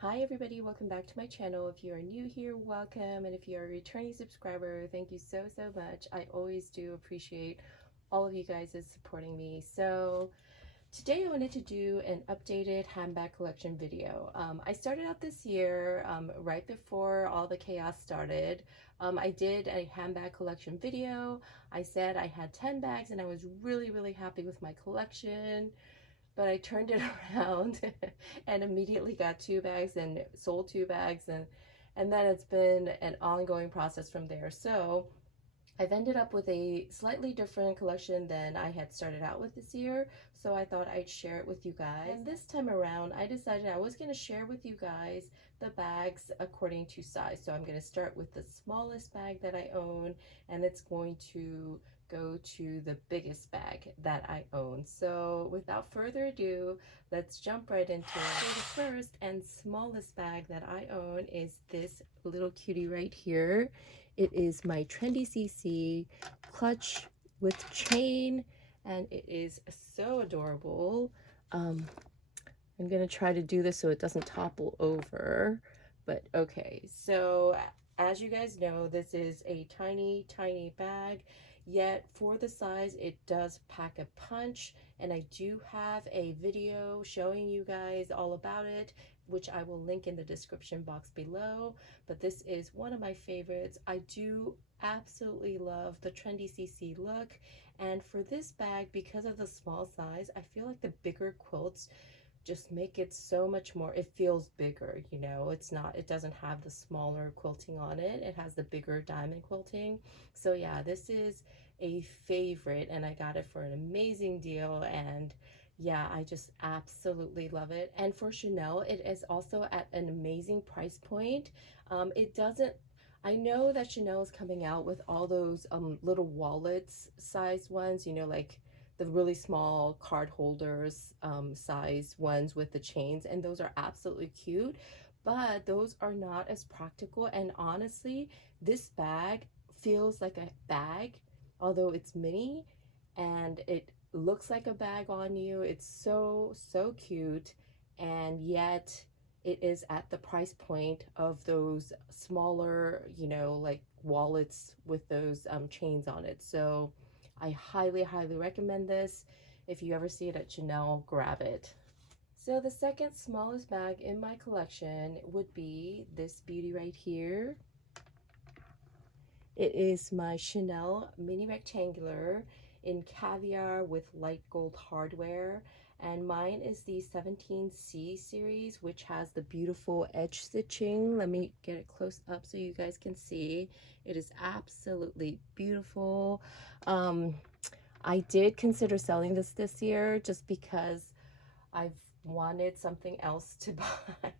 Hi everybody, welcome back to my channel. If you are new here, welcome, and if you are a returning subscriber, thank you so much. I always do appreciate all of you guys is supporting me. So today I wanted to do an updated handbag collection video. I started out this year right before all the chaos started. I did a handbag collection video. I said I had 10 bags and I was really happy with my collection, but I turned it around and immediately got 2 bags and sold 2 bags, and then it's been an ongoing process from there. So I've ended up with a slightly different collection than I had started out with this year, so I thought I'd share it with you guys. And this time around, I decided I was going to share with you guys the bags according to size. So I'm going to start with the smallest bag that I own, and it's going to go to the biggest bag that I own. So without further ado, let's jump right into it. So the first and smallest bag that I own is this little cutie right here. It is my Trendy Cc Clutch with chain, and it is so adorable. I'm gonna try to do this so it doesn't topple over, but okay. So as you guys know, this is a tiny bag, yet for the size it does pack a punch, and I do have a video showing you guys all about it, which I will link in the description box below. But this is one of my favorites. I do absolutely love the Trendy Cc look, and for this bag, because of the small size, I feel like the bigger quilts just make it so much more, it feels bigger, you know. It doesn't have the smaller quilting on it, it has the bigger diamond quilting. So yeah, this is a favorite, and I got it for an amazing deal, and yeah, I just absolutely love it. And for Chanel, it is also at an amazing price point. It doesn't, I know that Chanel is coming out with all those little wallets size ones, you know, like the really small card holders size ones with the chains, and those are absolutely cute, but those are not as practical. And honestly, this bag feels like a bag, although it's mini, and it looks like a bag on you. It's so cute, and yet it is at the price point of those smaller, you know, like wallets with those chains on it. So I highly recommend this. If you ever see it at Chanel, grab it. So the second smallest bag in my collection would be this beauty right here. It is my Chanel mini rectangular in caviar with light gold hardware, and mine is the 17C series, which has the beautiful edge stitching. Let me get it close up so you guys can see. It is absolutely beautiful. I did consider selling this year just because I've wanted something else to buy.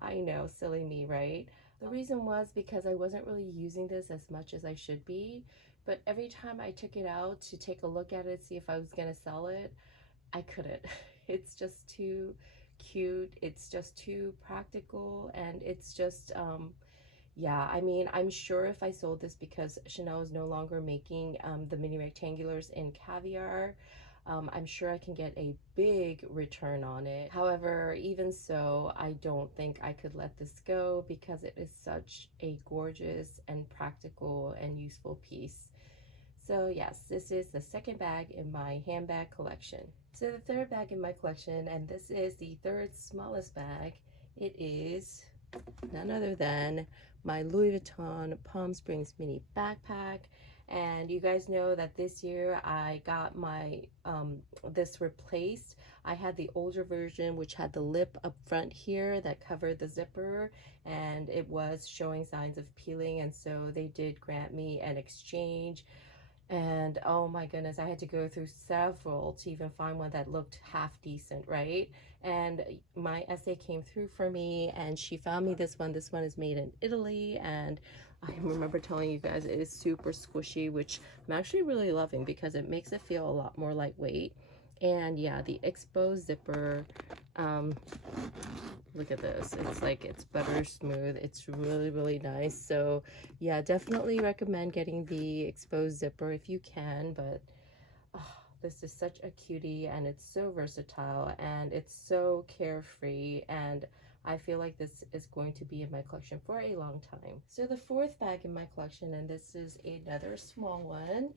I know, silly me, right? The reason was because I wasn't really using this as much as I should be, but every time I took it out to take a look at it, see if I was gonna sell it, I couldn't. It's just too cute, it's just too practical, and it's just yeah, I mean, I'm sure if I sold this, because Chanel is no longer making the mini rectangulars in caviar, I'm sure I can get a big return on it. However, even so, I don't think I could let this go because it is such a gorgeous and practical and useful piece. So yes, this is the second bag in my handbag collection. So the third bag in my collection, and this is the third smallest bag, it is none other than my Louis Vuitton Palm Springs mini backpack. And you guys know that this year I got my this replaced. I had the older version, which had the lip up front here that covered the zipper, and it was showing signs of peeling, and so they did grant me an exchange. And oh my goodness, I had to go through several to even find one that looked half decent, right? And my essay came through for me, and she found me this one. This one is made in Italy, and I remember telling you guys it is super squishy, which I'm actually really loving because it makes it feel a lot more lightweight. And yeah, the exposed zipper, look at this, it's like it's butter smooth. It's really nice. So yeah, definitely recommend getting the exposed zipper if you can. But oh, this is such a cutie, and it's so versatile, and it's so carefree, and I feel like this is going to be in my collection for a long time. So the fourth bag in my collection, and this is another small one,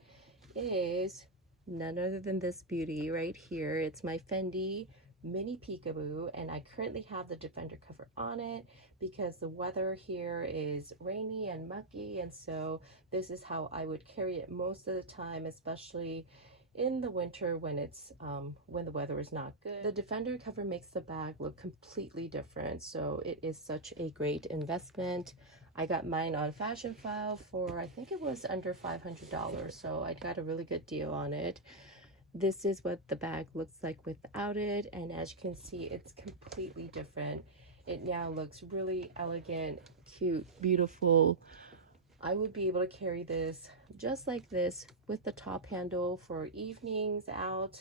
is none other than this beauty right here. It's my Fendi mini Peekaboo, and I currently have the Defender cover on it because the weather here is rainy and mucky, and so this is how I would carry it most of the time, especially in the winter when it's when the weather is not good. The Defender cover makes the bag look completely different, so it is such a great investment. I got mine on Fashion File for, I think it was under $500, so I got a really good deal on it. This is what the bag looks like without it, and as you can see, it's completely different. It now looks really elegant, cute, beautiful. I would be able to carry this just like this with the top handle for evenings out.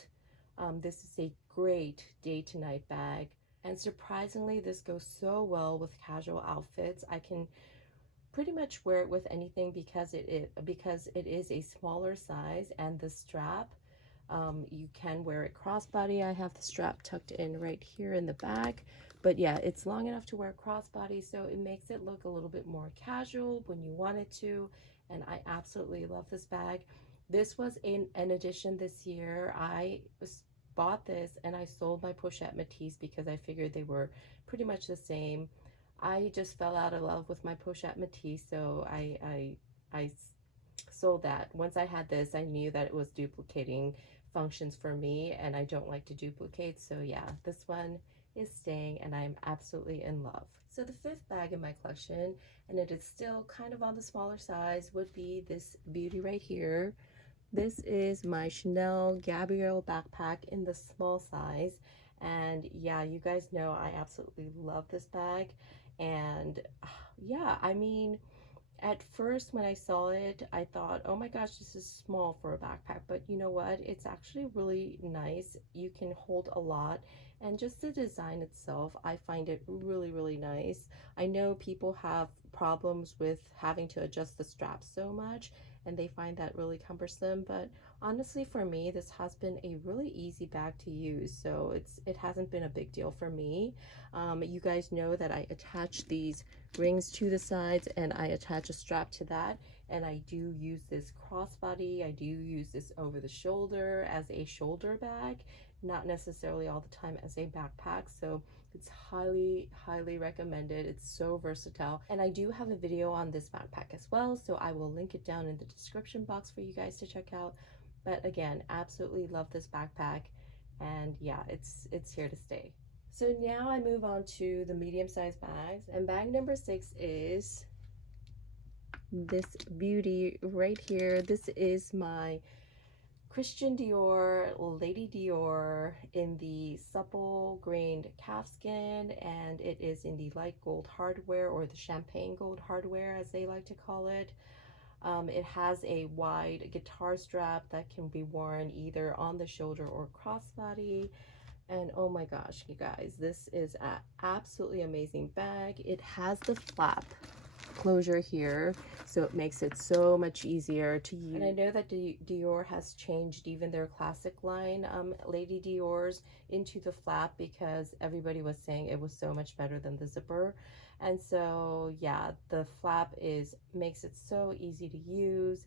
This is a great day to night bag, and surprisingly this goes so well with casual outfits. I can pretty much wear it with anything because it is a smaller size, and the strap, you can wear it crossbody. I have the strap tucked in right here in the back, but yeah, it's long enough to wear crossbody, so it makes it look a little bit more casual when you want it to, and I absolutely love this bag. This was an addition this year. I bought this and I sold my Pochette Matisse because I figured they were pretty much the same. I just fell out of love with my Pochette Matisse, so I sold that. Once I had this, I knew that it was duplicating functions for me, and I don't like to duplicate, so yeah, this one is staying, and I'm absolutely in love. So the fifth bag in my collection, and it is still kind of on the smaller size, would be this beauty right here. This is my Chanel Gabrielle backpack in the small size, and yeah, you guys know I absolutely love this bag. And yeah, I mean, at first when I saw it, I thought, oh my gosh, this is small for a backpack, but you know what, it's actually really nice. You can hold a lot, and just the design itself, I find it really nice. I know people have problems with having to adjust the straps so much, and they find that really cumbersome, but honestly for me, this has been a really easy bag to use, so it hasn't been a big deal for me. You guys know that I attach these rings to the sides, and I attach a strap to that, and I do use this crossbody. I do use this over the shoulder as a shoulder bag, not necessarily all the time as a backpack, so it's highly recommended. It's so versatile, and I do have a video on this backpack as well, so I will link it down in the description box for you guys to check out. But again, absolutely love this backpack, and yeah, it's here to stay. So now I move on to the medium-sized bags, and bag number 6 is this beauty right here. This is my Christian Dior, Lady Dior, in the supple grained calfskin, and it is in the light gold hardware, or the champagne gold hardware as they like to call it. It has a wide guitar strap that can be worn either on the shoulder or crossbody. And oh my gosh, you guys, this is an absolutely amazing bag. It has the flap closure here, so it makes it so much easier to use. And I know that Dior has changed even their classic line, Lady Dior's, into the flap because everybody was saying it was so much better than the zipper. And so yeah, the flap makes it so easy to use.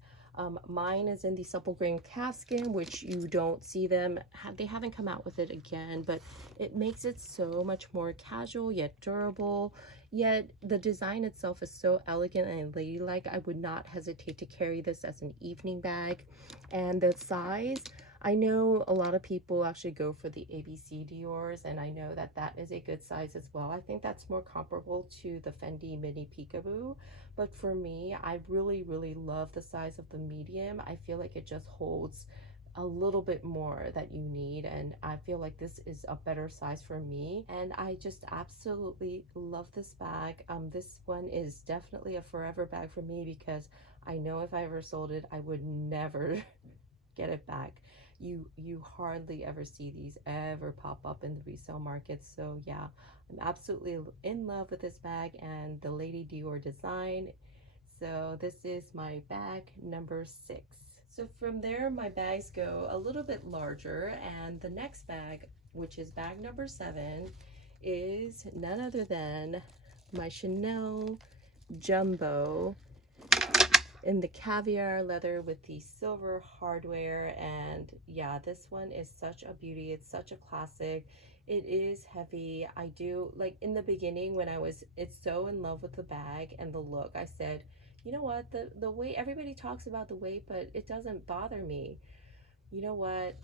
Mine is in the supple grain calfskin, which you don't see them. They haven't come out with it again, but it makes it so much more casual yet durable. Yet the design itself is so elegant and ladylike. I would not hesitate to carry this as an evening bag. And the size, I know a lot of people actually go for the ABC Dior's, and I know that that is a good size as well. I think that's more comparable to the Fendi Mini Peekaboo. But for me, I really love the size of the medium. I feel like it just holds a little bit more that you need, and I feel like this is a better size for me, and I just absolutely love this bag. This one is definitely a forever bag for me because I know if I ever sold it, I would never get it back. You hardly ever see these ever pop up in the resale market. So yeah, I'm absolutely in love with this bag and the Lady Dior design. So this is my bag number 6. So from there, my bags go a little bit larger, and the next bag, which is bag number 7, is none other than my Chanel Jumbo in the caviar leather with the silver hardware. And yeah, this one is such a beauty. It's such a classic. It is heavy. I do like, in the beginning when I was so in love with the bag and the look, I said, you know what, the weight, everybody talks about the weight, but it doesn't bother me. You know what,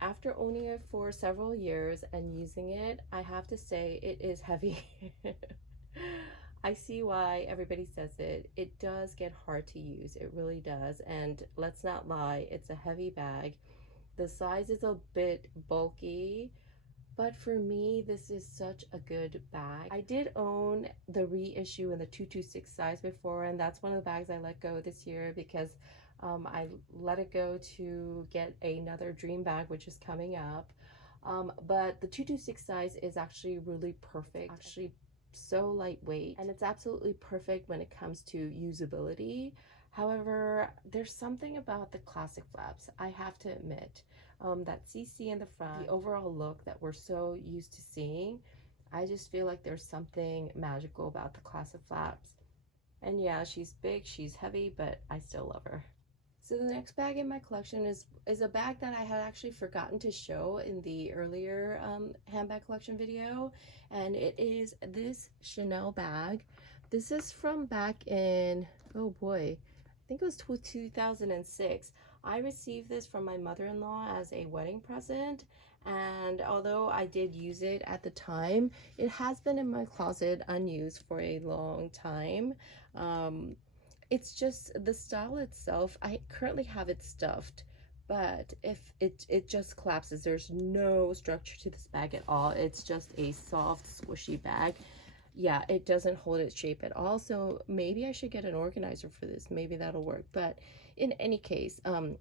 after owning it for several years and using it, I have to say it is heavy. I see why everybody says it. It does get hard to use. It really does. And let's not lie, it's a heavy bag. The size is a bit bulky, but for me, this is such a good bag. I did own the reissue in the 226 size before, and that's one of the bags I let go this year because I let it go to get another dream bag, which is coming up. But the 226 size is actually really perfect. Actually, so lightweight, and it's absolutely perfect when it comes to usability. However, there's something about the classic flaps, I have to admit. That CC in the front, the overall look that we're so used to seeing, I just feel like there's something magical about the classic flaps. And yeah, she's big, she's heavy, but I still love her. So the next bag in my collection is a bag that I had actually forgotten to show in the earlier handbag collection video, and it is this Chanel bag. This is from back in, oh boy, I think it was 2006. I received this from my mother-in-law as a wedding present, and although I did use it at the time, it has been in my closet unused for a long time. It's just the style itself. I currently have it stuffed, but if it just collapses. There's no structure to this bag at all. It's just a soft squishy bag. Yeah, it doesn't hold its shape at all, so maybe I should get an organizer for this. Maybe that'll work. But in any case,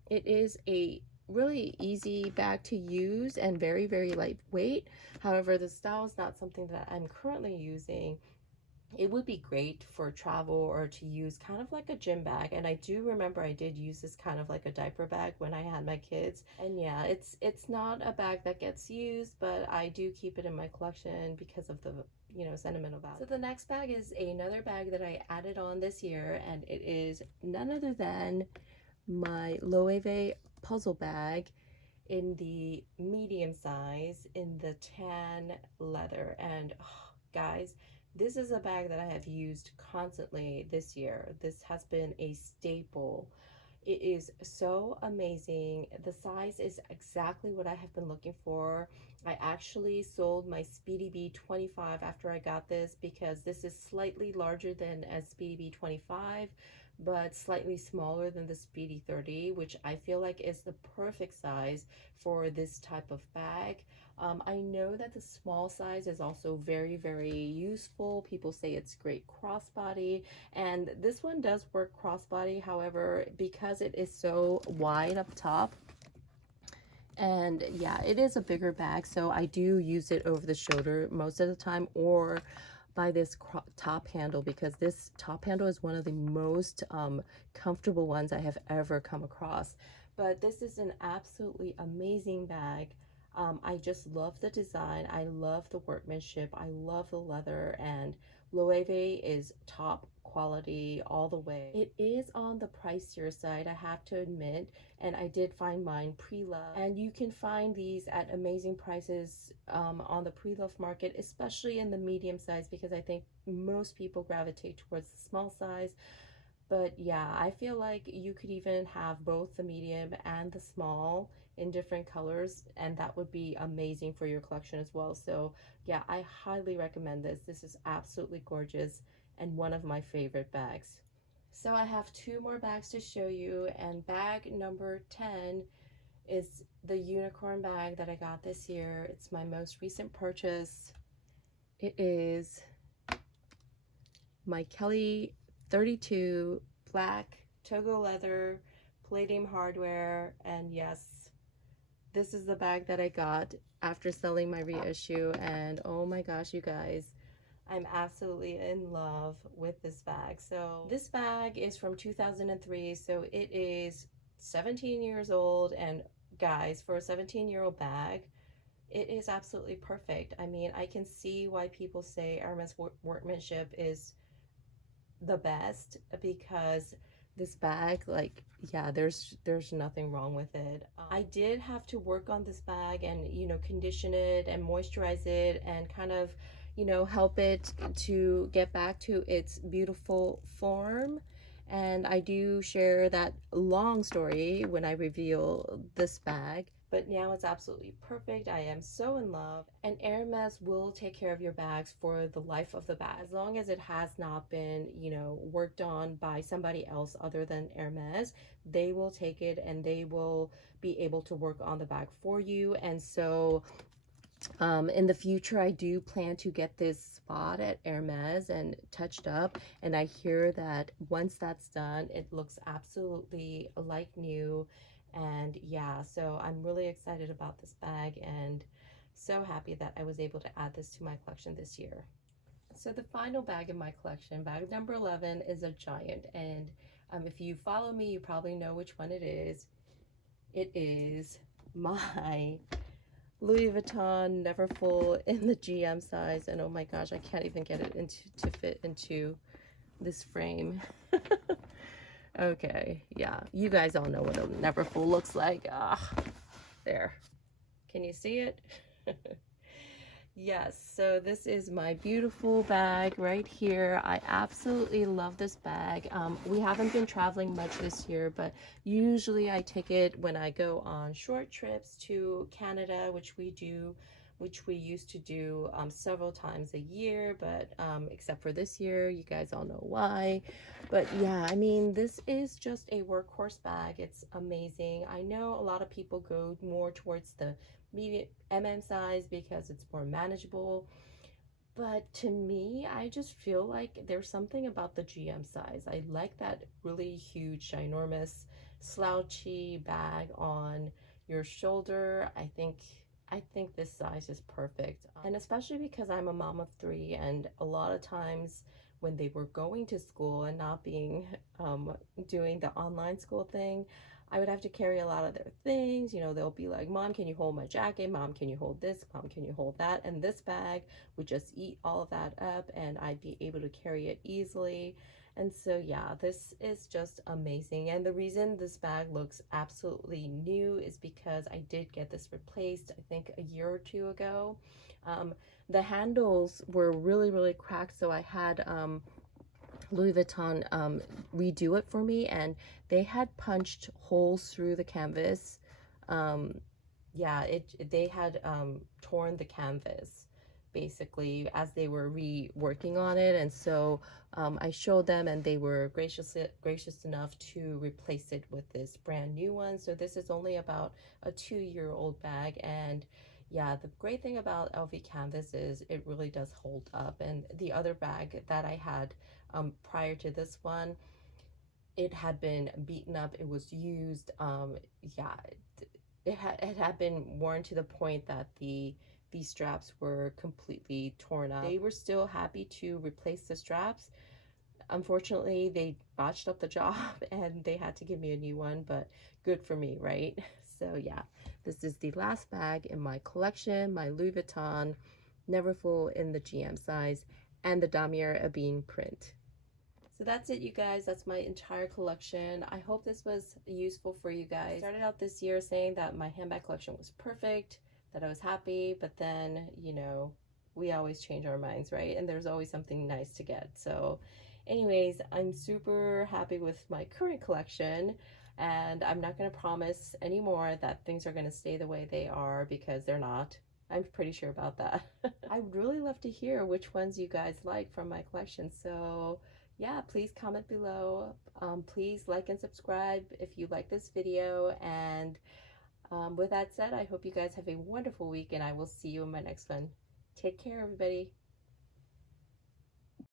it is a really easy bag to use and very lightweight. However, the style is not something that I'm currently using. It would be great for travel or to use kind of like a gym bag. And I do remember I did use this kind of like a diaper bag when I had my kids. And yeah, it's not a bag that gets used, but I do keep it in my collection because of the, you know, sentimental value. So the next bag is another bag that I added on this year, and it is none other than my Loewe puzzle bag in the medium size in the tan leather. And oh, guys, this is a bag that I have used constantly this year. This has been a staple. It is so amazing. The size is exactly what I have been looking for. I actually sold my Speedy B 25 after I got this because this is slightly larger than a Speedy B 25, but slightly smaller than the Speedy 30, which I feel like is the perfect size for this type of bag. I know that the small size is also very useful. People say it's great crossbody, and this one does work crossbody. However, because it is so wide up top, and yeah, it is a bigger bag, so I do use it over the shoulder most of the time, or by this top handle, because this top handle is one of the most comfortable ones I have ever come across. But this is an absolutely amazing bag. I just love the design. I love the workmanship. I love the leather, and Loewe is top quality all the way. It is on the pricier side, I have to admit, and I did find mine pre-loved. And you can find these at amazing prices on the pre-loved market, especially in the medium size, because I think most people gravitate towards the small size. But yeah, I feel like you could even have both the medium and the small in different colors, and that would be amazing for your collection as well. So yeah, I highly recommend this. This is absolutely gorgeous and one of my favorite bags. So I have two more bags to show you, and bag number 10 is the unicorn bag that I got this year. It's my most recent purchase. It is my Kelly 32 black Togo leather, palladium hardware, and yes, this is the bag that I got after selling my reissue, and oh my gosh, you guys, I'm absolutely in love with this bag. So this bag is from 2003, so it is 17 years old, and guys, for a 17-year-old bag, It is absolutely perfect. I mean, I can see why people say Hermes workmanship is the best, because this bag, like, yeah, there's nothing wrong with it. I did have to work on this bag and, you know, condition it and moisturize it and kind of, you know, help it to get back to its beautiful form. And I do share that long story when I reveal this bag. But now it's absolutely perfect. I am so in love. And Hermes will take care of your bags for the life of the bag. As long as it has not been, you know, worked on by somebody else other than Hermes, they will take it and they will be able to work on the bag for you. And so in the future, I do plan to get this spot at Hermes and touched up, and I hear that once that's done, it looks absolutely like new. And yeah, so I'm really excited about this bag and so happy that I was able to add this to my collection this year. So the final bag in my collection, bag number 11, is a giant, and if you follow me, you probably know which one it is. It is my Louis Vuitton Neverfull in the GM size, and oh my gosh, I can't even get it to fit into this frame. Okay, yeah, you guys all know what a Neverfull looks like. Ah, there. Can you see it? Yes, so this is my beautiful bag right here. I absolutely love this bag. We haven't been traveling much this year, but usually I take it when I go on short trips to Canada, which we used to do several times a year, but except for this year, you guys all know why. But yeah, I mean, this is just a workhorse bag. It's amazing. I know a lot of people go more towards the medium size because it's more manageable, but to me, I just feel like there's something about the GM size. I like that really huge, ginormous, slouchy bag on your shoulder. I think this size is perfect. And especially because I'm a mom of three, and a lot of times when they were going to school and not being doing the online school thing, I would have to carry a lot of their things. You know, they'll be like, Mom, can you hold my jacket? Mom, can you hold this? Mom, can you hold that? And this bag would just eat all of that up, and I'd be able to carry it easily. And so yeah, this is just amazing. And the reason this bag looks absolutely new is because I did get this replaced, I think a year or two ago. The handles were really cracked, so I had Louis Vuitton redo it for me, and they had punched holes through the canvas. Yeah, they had torn the canvas basically as they were reworking on it, and so I showed them, and they were gracious enough to replace it with this brand new one. So this is only about a 2-year-old bag, and yeah, the great thing about LV canvas is it really does hold up. And the other bag that I had prior to this one, it had been beaten up, it was used, yeah, it had been worn to the point that these straps were completely torn up. They were still happy to replace the straps. Unfortunately, they botched up the job and they had to give me a new one, but good for me, right? So yeah, this is the last bag in my collection, my Louis Vuitton Neverfull in the GM size and the Damier Ebene print. So that's it, you guys. That's my entire collection. I hope this was useful for you guys. I started out this year saying that my handbag collection was perfect, that I was happy, but then, you know, we always change our minds, right? And there's always something nice to get. So anyways, I'm super happy with my current collection, and I'm not going to promise anymore that things are going to stay the way they are, because they're not. I'm pretty sure about that. I would really love to hear which ones you guys like from my collection. So yeah, please comment below. Please like and subscribe if you like this video. And with that said, I hope you guys have a wonderful week, and I will see you in my next one. Take care, everybody.